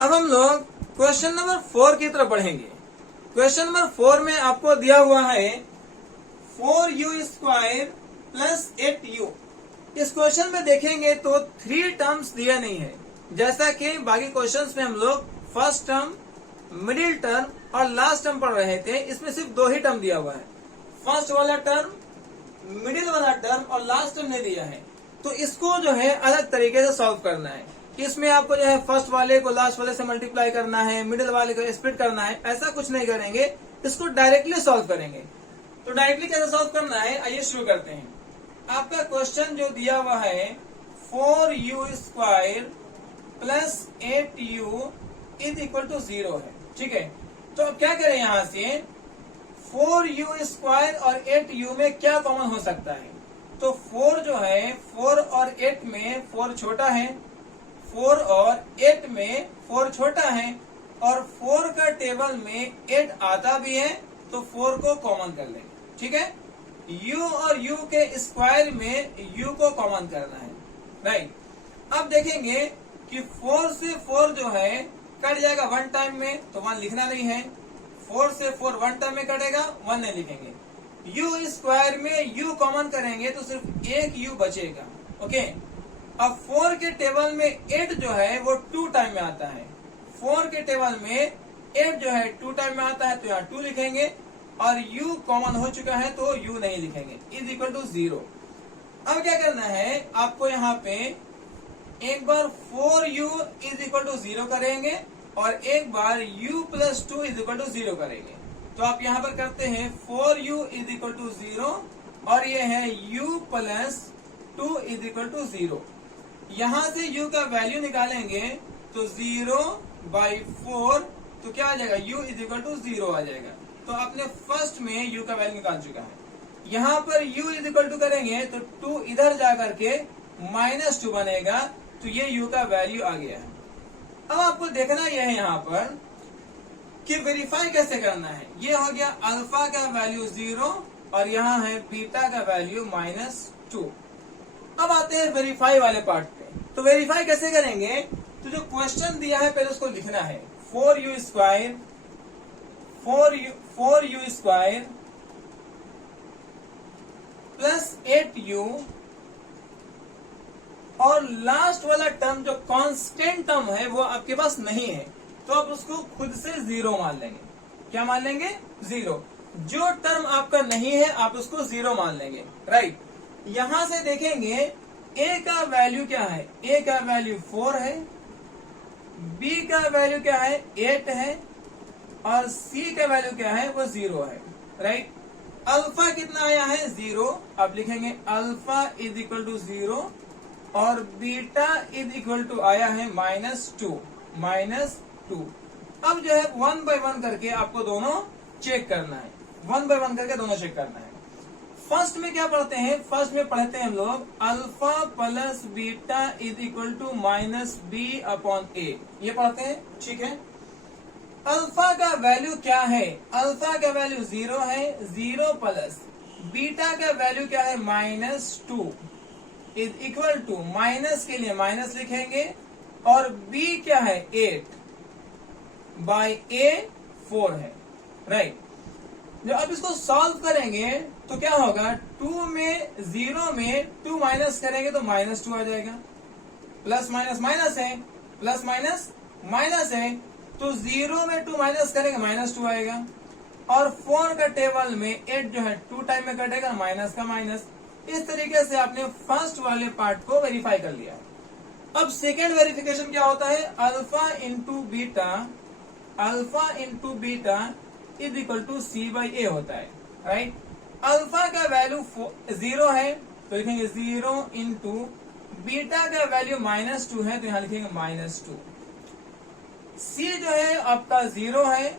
अब हम लोग क्वेश्चन नंबर 4 की तरफ बढ़ेंगे। क्वेश्चन नंबर 4 में आपको दिया हुआ है 4u² प्लस 8u। इस क्वेश्चन में देखेंगे तो 3 टर्म्स दिया नहीं है, जैसा कि बाकी क्वेश्चंस में हम लोग फर्स्ट टर्म, मिडिल टर्म और लास्ट टर्म पढ़ रहे थे। इसमें सिर्फ 2 ही टर्म दिया हुआ है, फर्स्ट वाला टर्म, मिडिल वाला टर्म और लास्ट टर्म नहीं दिया है। तो इसको जो है अलग तरीके से सॉल्व करना है। इसमें आपको जो है फर्स्ट वाले को लास्ट वाले से मल्टीप्लाई करना है, मिडिल वाले को स्प्लिट करना है, ऐसा कुछ नहीं करेंगे, इसको डायरेक्टली सॉल्व करेंगे। तो डायरेक्टली कैसे सॉल्व करना है, आइए शुरू करते हैं। आपका क्वेश्चन जो दिया हुआ है 4u² plus 8u is equal to 0 है, ठीक है। तो अब क्या करें, यहां से 4u² और 8u में क्या कॉमन हो सकता है। तो 4 जो है 4 और 8 में 4 छोटा है, 4 और 8 में 4 छोटा है, और 4 का टेबल में 8 आता भी है, तो 4 को कॉमन कर लेंगे, ठीक है। u और u के स्क्वायर में u को कॉमन करना है, राइट। अब देखेंगे कि 4 से 4 जो है कट जाएगा 1 टाइम में, तो 1 लिखना नहीं है। 4 से 4 1 टाइम में कटेगा, 1 नहीं लिखेंगे। u स्क्वायर में u कॉमन करेंगे तो सिर्फ एक u बचेगा, ओके। अब 4 के टेबल में 8 जो है वो 2 टाइम में आता है। 4 के टेबल में 8 जो है 2 टाइम में आता है, तो यहाँ 2 लिखेंगे, और u कॉमन हो चुका है तो u नहीं लिखेंगे, इज इक्वल टू 0। अब क्या करना है, आपको यहाँ पे एक बार 4u इज इक्वल टू 0 करेंगे और एक बार u plus 2 is equal to 0 करेंगे। तो आप यहाँ पर करते हैं 4u इज इक्वल टू 0 और ये है u plus 2 is equal to 0। यहां से u का वैल्यू निकालेंगे तो 0/4, तो क्या आ जाएगा, u इज इक्वल टू 0 आ जाएगा। तो आपने फर्स्ट में u का वैल्यू निकाल चुका है। यहाँ पर u इज इक्वल टू करेंगे तो 2 इधर जा करके -2 बनेगा, तो ये u का वैल्यू आ गया है। अब आपको देखना यह है यहाँ पर कि वेरीफाई कैसे करना है। ये हो गया अल्फा का वैल्यू 0 और यहाँ है बीटा का वैल्यू -2। अब आते हैं वेरीफाई वाले पार्ट पे। तो वेरीफाई कैसे करेंगे, तो जो क्वेश्चन दिया है पहले उसको लिखना है। 4u² प्लस 8u, और लास्ट वाला टर्म जो कांस्टेंट टर्म है वो आपके पास नहीं है, तो आप उसको खुद से 0 मान लेंगे। क्या मान लेंगे, 0। जो टर्म आपका नहीं है आप उसको 0 मान लेंगे, राइट। यहां से देखेंगे a का वैल्यू क्या है, a का वैल्यू 4 है, b का वैल्यू क्या है 8 है, और c का वैल्यू क्या है वो 0 है, राइट। अल्फा कितना आया है 0, आप लिखेंगे अल्फा इज इक्वल टू 0, और बीटा इज इक्वल टू आया है -2। अब जो है 1 बाय 1 करके आपको दोनों चेक करना है, 1 बाय 1 करके दोनों चेक करना है। फर्स्ट में क्या पढ़ते हैं, फर्स्ट में पढ़ते हैं हम लोग alpha plus beta is equal to -b/a, ये पढ़ते हैं, ठीक है। अल्फा का वैल्यू क्या है, अल्फा का वैल्यू 0 है, 0 प्लस बीटा का वैल्यू क्या है -2 इज इक्वल टू, माइनस के लिए माइनस लिखेंगे, और b क्या है 8/a 4 है, राइट। जब अब इसको सॉल्व करेंगे तो क्या होगा, 2 में 0 में 2 माइनस करेंगे तो -2 आ जाएगा, प्लस माइनस माइनस है, प्लस माइनस माइनस है, तो 0 में 2 माइनस करेंगे -2 आएगा, और 4 का टेबल में 8 जो है 2 टाइम में कटेगा, माइनस का माइनस। इस तरीके से आपने फर्स्ट वाले पार्ट को वेरीफाई कर लिया। अब सेकेंड वेरिफिकेशन क्या होता है, alpha into beta is equal to c/a होता है, राइट। अल्फा का वैल्यू 0 है तो लिखेंगे 0 इंटू बीटा का वैल्यू -2 है, तो यहाँ लिखेंगे -2। c जो है आपका 0 है,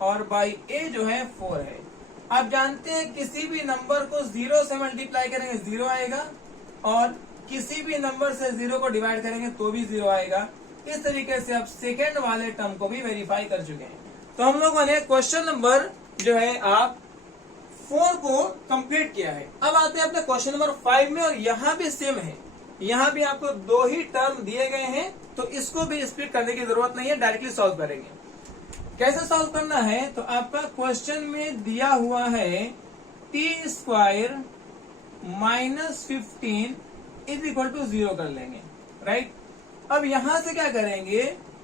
और बाई a जो है 4 है। आप जानते हैं किसी भी नंबर को 0 से मल्टीप्लाई करेंगे 0 आएगा, और किसी भी नंबर से 0 को डिवाइड करेंगे तो भी 0 आएगा। इस तरीके से आप सेकेंड वाले टर्म को भी वेरीफाई कर चुके हैं। तो हम लोगों ने क्वेश्चन नंबर जो है आप 4 को कंप्लीट किया है। अब आते हैं अपने क्वेश्चन नंबर 5 में, और यहाँ भी सेम है। यहाँ भी आपको 2 ही टर्म दिए गए हैं, तो इसको भी स्प्लिट करने की जरूरत नहीं है, डायरेक्टली सॉल्व करेंगे। कैसे सॉल्व करना है, तो आपका क्वेश्चन में दिया हुआ है T square minus 15 is equal to 0 कर लेंगे, राइट। अब यहां से क्या करेंगे,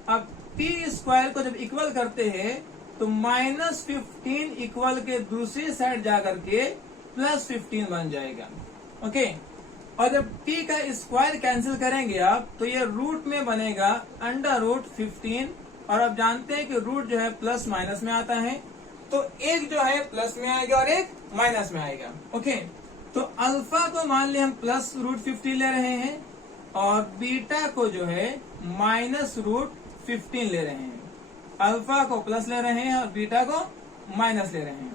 अब टी स्क्वायर को जब इक्वल करते हैं तो माइनस 15 इक्वल के दूसरी साइड जाकर के प्लस 15 बन जाएगा, ओके। और जब t का स्क्वायर कैंसिल करेंगे आप, तो ये रूट में बनेगा अंडर रूट 15, और आप जानते हैं कि रूट जो है प्लस माइनस में आता है, तो एक जो है प्लस में आएगा और एक माइनस में आएगा, ओके। तो अल्फा को मान लिया हम प्लस रूट 15 ले रहे हैं, और बीटा को जो है माइनस रूट 15 ले रहे हैं। अल्फा को प्लस ले रहे हैं और बीटा को माइनस ले रहे हैं।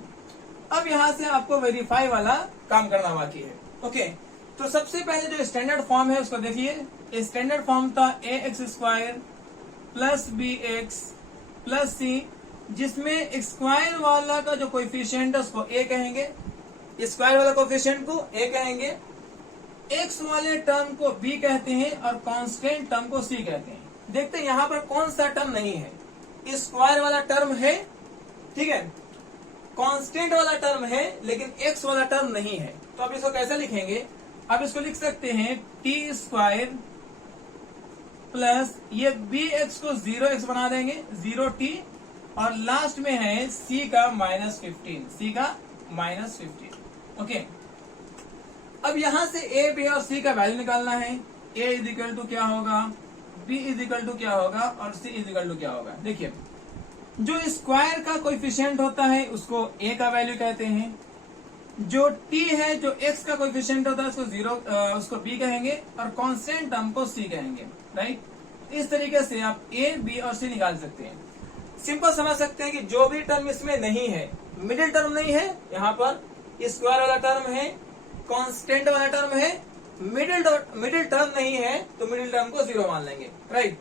अब यहां से आपको वेरीफाई वाला काम करना बाकी है, ओके। तो सबसे पहले जो स्टैंडर्ड फॉर्म है उसको देखिए। स्टैंडर्ड फॉर्म था ax square plus bx plus c, जिसमें स्क्वायर वाला का जो कोएफिशिएंट है उसको a कहेंगे, स्क्वायर वाला कोएफिशिएंट को a कहेंगे, x वाले टर्म को b कहते हैं और कांस्टेंट टर्म को c कहते हैं। देखते हैं यहाँ पर कौन सा टर्म नहीं है, स्क्वायर वाला टर्म है, ठीक है, कांस्टेंट वाला टर्म है, लेकिन x वाला टर्म नहीं है। तो अब इसको कैसे लिखेंगे, अब इसको लिख सकते हैं टी स्क्वायर प्लस ये bx को 0x बना देंगे, 0t, और लास्ट में है c का माइनस 15, c का माइनस 15, ओके। अब यहां से a, b और c का वैल्यू निकालना है। a इज इक्वल टू क्या होगा, b इज इक्वल टू क्या होगा, और c इज इक्वल टू क्या होगा। देखिए, जो स्क्वायर का कोएफिशिएंट होता है उसको a का वैल्यू कहते हैं, जो t है, जो x का कोएफिशिएंट होता है उसको 0, उसको b कहेंगे, और कांस्टेंट टर्म को c कहेंगे, राइट। इस तरीके से आप a, b और c निकाल सकते हैं। सिंपल समझ सकते हैं कि जो भी टर्म इसमें नहीं है, मिडिल टर्म नहीं है, यहाँ पर स्क्वायर वाला टर्म है, कांस्टेंट वाला टर्म है, मिडिल टर्म नहीं है, तो मिडिल टर्म को 0 मान लेंगे, राइट।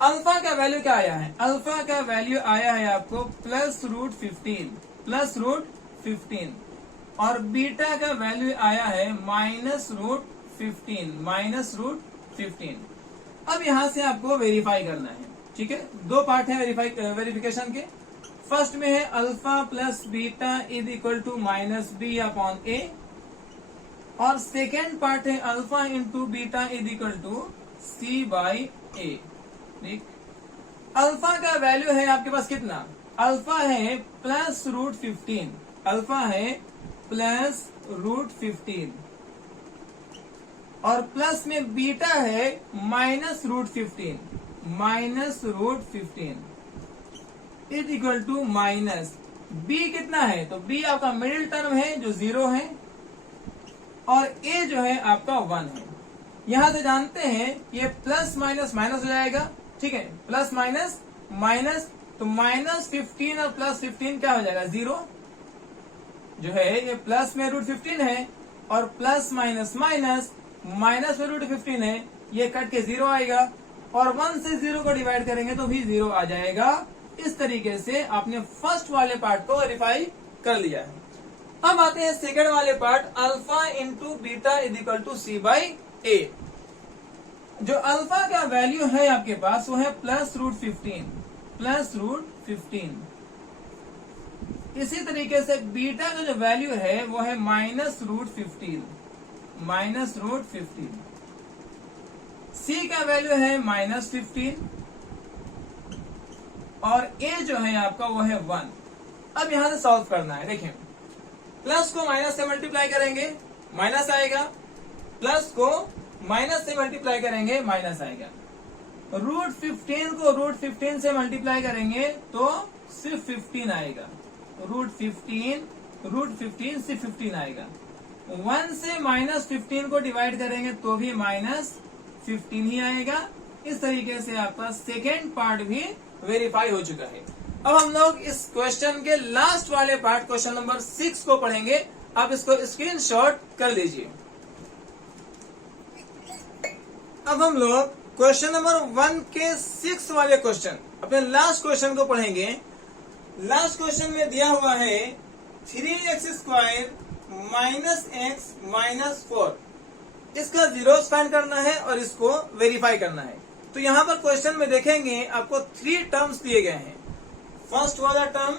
अल्फा का वैल्यू क्या आया है, अल्फा का वैल्यू आया है आपको प्लस रूट 15, और बीटा का वैल्यू आया है माइनस रूट 15। अब यहां से आपको वेरीफाई करना है, ठीक है। 2 पार्ट है वेरिफिकेशन के। फर्स्ट में है alpha plus beta is equal to minus b upon a, और सेकेंड पार्ट है alpha into beta is equal to c by a, ठीक। अल्फा का वैल्यू है आपके पास कितना, अल्फा है प्लस रूट 15, अल्फा है प्लस रूट 15, और प्लस में बीटा है minus root 15 is equal to minus B कितना है, तो बी आपका मिडिल टर्म है जो 0 है, और ए जो है आपका 1 है। यहां से जानते हैं ये प्लस माइनस माइनस हो जाएगा, ठीक है, प्लस माइनस माइनस, तो माइनस 15 और प्लस 15 क्या हो जाएगा, 0 जो है, ये प्लस में रूट 15 है, और प्लस माइनस माइनस, माइनस में रूट 15 है, ये कट के 0 आएगा, और 1 से 0 को डिवाइड करेंगे तो भी 0 आ जाएगा। इस तरीके से आपने फर्स्ट वाले पार्ट को वेरीफाई कर लिया है। अब आते हैं सेकंड वाले part, alpha into beta is equal to c by a. जो अल्फा का वैल्यू है आपके पास वो है प्लस रूट 15। इसी तरीके से बीटा का जो वैल्यू है वो है माइनस रूट 15। सी का वैल्यू है माइनस 15, और ए जो है आपका वो है 1। अब यहां से सॉल्व करना है। देखिए, प्लस को माइनस से मल्टीप्लाई करेंगे माइनस आएगा, प्लस को माइनस से मल्टीप्लाई करेंगे माइनस आएगा, रूट 15 को रूट 15 से मल्टीप्लाई करेंगे तो सिर्फ 15 आएगा, रूट 15 सिर्फ 15 आएगा। 1 से माइनस 15 को डिवाइड करेंगे तो भी माइनस 15 ही आएगा। इस तरीके से आपका सेकेंड पार्ट भी वेरीफाई हो चुका है। अब हम लोग इस क्वेश्चन के लास्ट वाले पार्ट, क्वेश्चन नंबर 6 को पढ़ेंगे। आप इसको स्क्रीनशॉट कर लीजिए। अब हम लोग क्वेश्चन नंबर 1 के 6 वाले क्वेश्चन, अपने लास्ट क्वेश्चन को पढ़ेंगे। लास्ट क्वेश्चन में दिया हुआ है 3x² माइनस x माइनस 4 इसका जीरोस फाइंड करना है और इसको वेरीफाई करना है। तो यहाँ पर क्वेश्चन में देखेंगे आपको 3 टर्म्स दिए गए हैं, फर्स्ट वाला टर्म,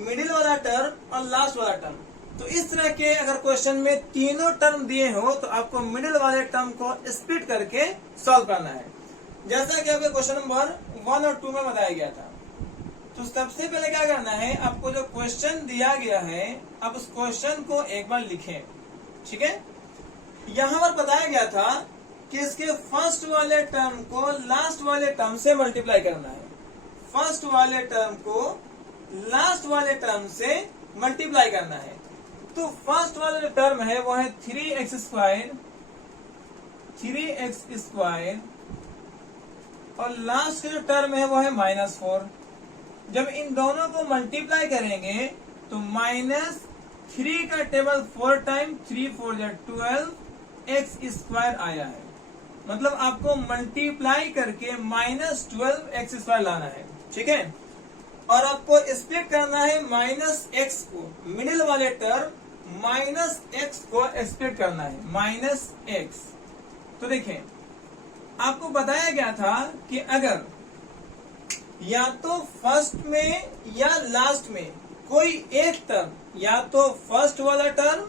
मिडिल वाला टर्म और लास्ट वाला टर्म। तो इस तरह के अगर क्वेश्चन में तीनों टर्म दिए हो तो आपको मिडिल वाले टर्म को स्प्लिट करके सॉल्व करना है, जैसा कि आपको क्वेश्चन नंबर 1 और 2 में बताया गया था। तो सबसे पहले क्या करना है, आपको जो क्वेश्चन दिया गया है आप उस क्वेश्चन को एक बार लिखें, ठीक है। यहाँ पर बताया गया था कि इसके फर्स्ट वाले टर्म को लास्ट वाले टर्म से मल्टीप्लाई करना है, फर्स्ट वाले टर्म को लास्ट वाले टर्म से मल्टीप्लाई करना है। तो फर्स्ट वाला जो टर्म है वो है 3x स्क्वायर और लास्ट का जो टर्म है वो है -4। जब इन दोनों को मल्टीप्लाई करेंगे तो -3 का टेबल 4 टाइम 3 4 12 x स्क्वायर आया है। मतलब आपको मल्टीप्लाई करके -12x स्क्वायर लाना है, ठीक है। और आपको स्प्लिट करना है -x को, मिडिल वाले टर्म -x को स्प्लिट करना है, -x। तो देखें आपको बताया गया था कि अगर या तो फर्स्ट में या लास्ट में कोई एक टर्म, या तो फर्स्ट वाला टर्म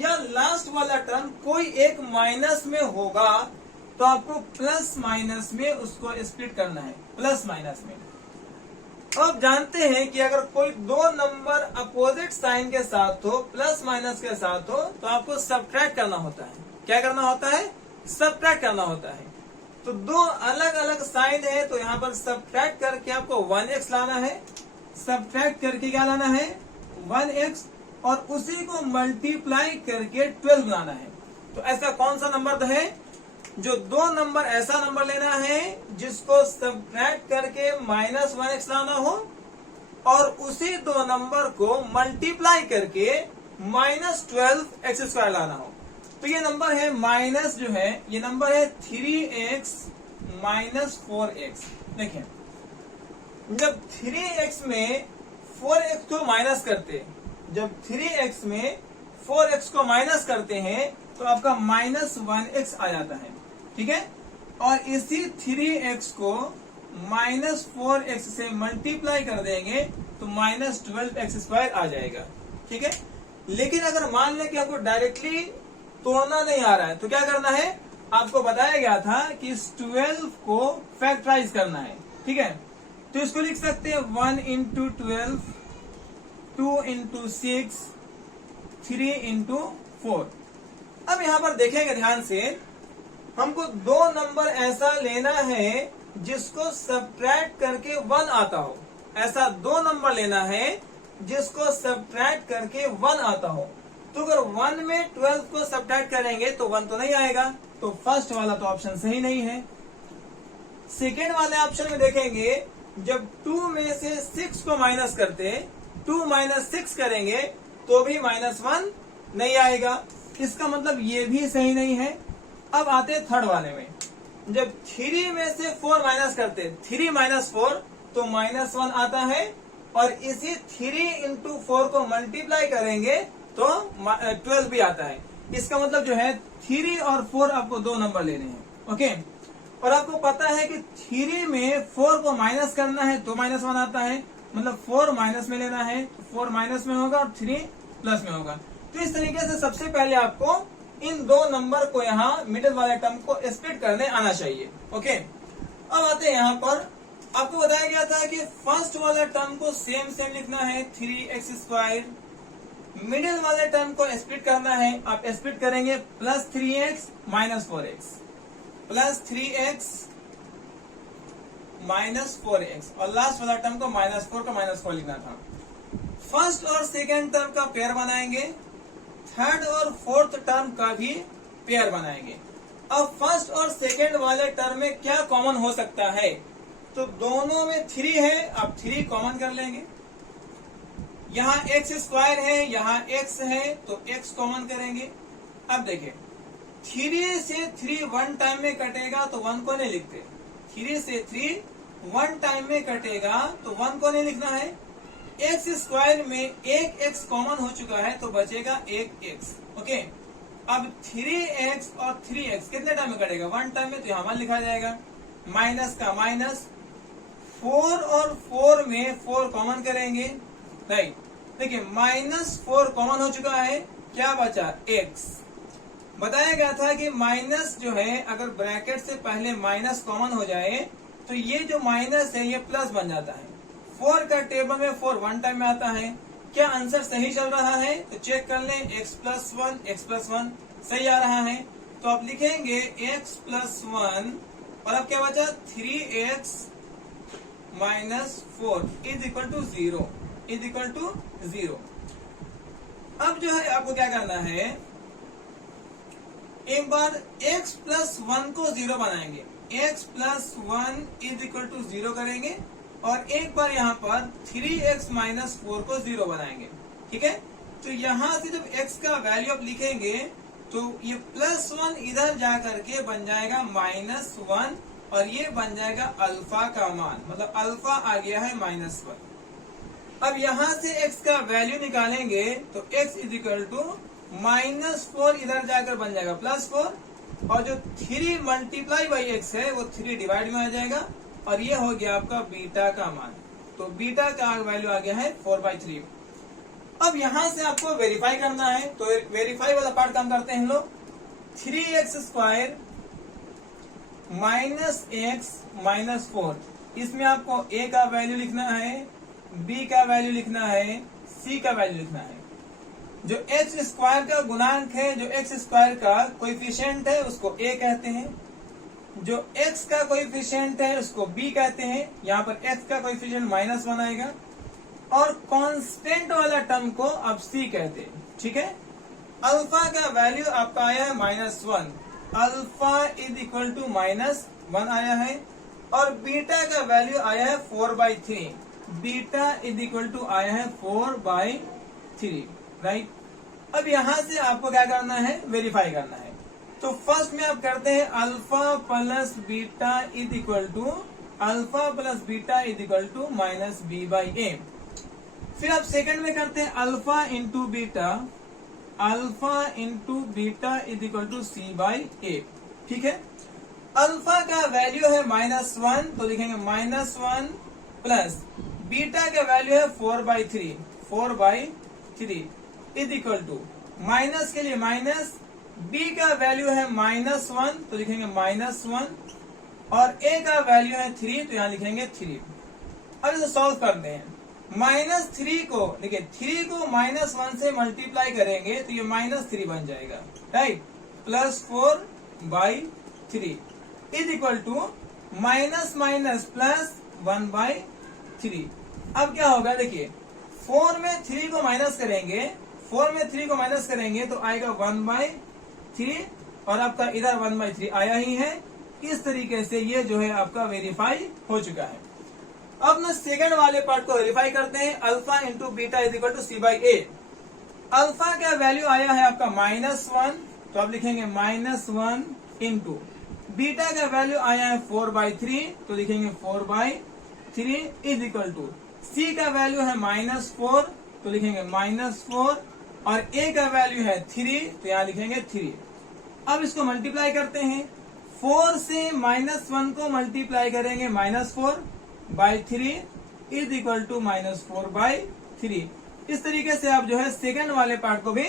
या लास्ट वाला टर्म कोई एक माइनस में होगा तो आपको प्लस माइनस में उसको स्प्लिट करना है, प्लस माइनस में। अब जानते हैं कि अगर कोई दो नंबर अपोजिट साइन के साथ हो, प्लस माइनस के साथ हो, तो आपको सब्ट्रैक्ट करना होता है। क्या करना होता है? सब्ट्रैक्ट करना होता है। तो दो अलग अलग साइन है तो यहाँ पर सब्ट्रैक्ट करके आपको 1x लाना है, सब्ट्रैक्ट करके क्या लाना है? 1x, और उसी को मल्टीप्लाई करके 12 लाना है। तो ऐसा कौन सा नंबर है? जो दो नंबर, ऐसा नंबर लेना है जिसको सब्ट्रैक्ट करके -1x लाना हो और उसी दो नंबर को मल्टीप्लाई करके -12x स्क्वायर लाना हो। तो ये नंबर है माइनस, जो है ये नंबर है 3x - 4x। देखिए जब 3x में 4x को माइनस करते, जब 3x में 4x को माइनस करते हैं तो आपका -1x आ जाता है, ठीक है। और इसी 3x को -4x से मल्टीप्लाई कर देंगे तो -12x स्क्वायर आ जाएगा, ठीक है। लेकिन अगर मान लें कि आपको डायरेक्टली तोड़ना नहीं आ रहा है तो क्या करना है? आपको बताया गया था कि इस 12 को फैक्टराइज करना है, ठीक है। तो इसको लिख सकते हैं 1 × 12, 2 × 6, 3 × 4। अब यहाँ पर देखेंगे ध्यान से, हमको दो नंबर ऐसा लेना है जिसको सब्ट्रैक्ट करके 1 आता हो। ऐसा दो नंबर लेना है जिसको सब्ट्रैक्ट करके 1 आता हो। तो अगर 1 में 12 को सब्ट्रैक्ट करेंगे तो 1 तो नहीं आएगा, तो फर्स्ट वाला तो ऑप्शन सही नहीं है। सेकेंड वाले ऑप्शन में देखेंगे, जब 2 में से 6 को माइनस करते, 2 - 6 करेंगे तो भी -1 नहीं आएगा। इसका मतलब ये भी सही नहीं है। अब आते थर्ड वाले में, जब 3 में से 4 माइनस करते, 3 - 4 तो -1 आता है, और इसी 3 × 4 को मल्टीप्लाई करेंगे तो 12 भी आता है। इसका मतलब जो है 3 और 4 आपको दो नंबर लेने हैं, ओके। और आपको पता है कि 3 में 4 को माइनस करना है तो -1 आता है, मतलब 4 माइनस में लेना है तो 4 माइनस में होगा और 3 प्लस में होगा। तो इस तरीके से सबसे पहले आपको इन दो नंबर को यहाँ मिडिल वाले टर्म को स्प्लिट करने आना चाहिए, ओके। अब आते हैं यहाँ पर, आपको बताया गया था कि फर्स्ट वाले टर्म को सेम लिखना है 3x², मिडिल वाले टर्म को स्प्लिट करना है। आप स्प्लिट करेंगे +3x - 4x, +3x - 4x, और लास्ट वाला टर्म को -4 का -4 लिखना था। फर्स्ट और सेकेंड टर्म का पेयर बनाएंगे, थर्ड और फोर्थ टर्म का भी पेयर बनाएंगे। अब फर्स्ट और सेकेंड वाले टर्म में क्या कॉमन हो सकता है? तो दोनों में 3 है, आप 3 कॉमन कर लेंगे। यहाँ x² है, यहाँ x है तो x कॉमन करेंगे। अब देखिए 3 से 3 1 टाइम में कटेगा तो 1 को नहीं लिखते, 3 से 3 1 टाइम में कटेगा तो 1 को नहीं लिखना है। x² में एक x कॉमन हो चुका है तो बचेगा एक x, ओके। अब 3x और 3x कितने टाइम में कटेगा? 1 टाइम में, तो यहां 1 लिखा जाएगा। माइनस का माइनस, 4 और 4 में 4 कॉमन करेंगे, राइट। देखिए -4 कॉमन हो चुका है, क्या बचा? x। बताया गया था कि माइनस जो है अगर ब्रैकेट से पहले माइनस कॉमन हो जाए तो ये जो माइनस है ये प्लस बन जाता है। 4 का टेबल में 4 1 टाइम में आता है। क्या आंसर सही चल रहा है? तो चेक कर लें, x + 1 सही आ रहा है। तो आप लिखेंगे x + 1 और अब क्या बचा? 3x - 4 = 0। अब जो है आपको क्या करना है, एक बार x + 1 को 0 बनाएंगे, x + 1 = 0 करेंगे और एक बार यहाँ पर 3x - 4 को 0 बनाएंगे, ठीक है। तो यहाँ से जब x का वैल्यू आप लिखेंगे तो ये +1 इधर जा करके बन जाएगा -1 और ये बन जाएगा अल्फा का मान, मतलब अल्फा आ गया है -1। अब यहाँ से x का वैल्यू निकालेंगे तो x = -4 इधर जाकर बन जाएगा +4 और जो 3 × x है वो 3 डिवाइड में आ जाएगा और ये हो गया आपका बीटा का मान। तो बीटा का वैल्यू आ गया है 4/3। अब यहां से आपको वेरीफाई करना है, तो वेरीफाई वाला पार्ट काम करते हैं हम लोग। 3x² - x - 4, इसमें आपको a का वैल्यू लिखना है, b का वैल्यू लिखना है, c का वैल्यू लिखना है। जो x² का गुणांक है, जो x² का कोएफिशिएंट है उसको a कहते हैं, जो x का कोएफिशिएंट है उसको b कहते हैं। यहाँ पर x का कोएफिशिएंट -1 आएगा और कांस्टेंट वाला टर्म को आप c कहते हैं, ठीक है। अल्फा का वैल्यू आपका आया है -1, अल्फा = -1 आया है और बीटा का वैल्यू आया है 4/3, बीटा आया है 4/3, राइट। अब यहां से आपको क्या करना है? वेरीफाई करना है। तो फर्स्ट में आप करते हैं अल्फा + बीटा -b/a। फिर आप सेकंड में करते हैं अल्फा × बीटा c/a, ठीक है। अल्फा का वैल्यू है -1 तो लिखेंगे -1 प्लस बीटा का वैल्यू है 4/3 माइनस के लिए माइनस, b का वैल्यू है -1 तो लिखेंगे -1 और a का वैल्यू है 3 तो यहाँ लिखेंगे 3। अब इसे सॉल्व करते हैं। -3 को देखिए 3 को -1 से मल्टीप्लाई करेंगे तो ये -3 बन जाएगा, राइट। +4/3 = -1/3। अब क्या होगा? देखिए 4 में 3 को माइनस करेंगे तो आएगा 1/3 और आपका इधर 1/3 आया ही है। इस तरीके से ये जो है आपका वेरीफाई हो चुका है। अब ना सेकंड वाले पार्ट को वेरीफाई करते हैं। Alpha × beta = c/a। अल्फा का वैल्यू आया है आपका -1 तो आप लिखेंगे -1 × बीटा का वैल्यू आया है 4/3 तो लिखेंगे 4/3 c का वैल्यू है -4 तो लिखेंगे -4 और a का वैल्यू है 3 तो यहाँ लिखेंगे 3। अब इसको मल्टीप्लाई करते हैं। 4 से -1 को मल्टीप्लाई करेंगे -4/3 =-4/3। इस तरीके से आप जो है सेकंड वाले पार्ट को भी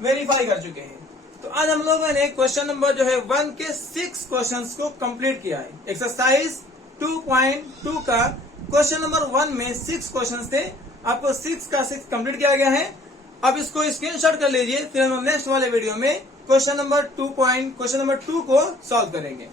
वेरीफाई कर चुके हैं। तो आज हम लोगों ने क्वेश्चन नंबर जो है 1 के 6 क्वेश्चंस को कंप्लीट किया है। एक्सरसाइज 2.2 का क्वेश्चन नंबर 1 में 6 क्वेश्चंस थे, आपको 6 का 6 कंप्लीट किया गया है। अब इसको स्क्रीनशॉट कर लीजिए, फिर हम नेक्स्ट वाले वीडियो में क्वेश्चन नंबर 2 को सॉल्व करेंगे।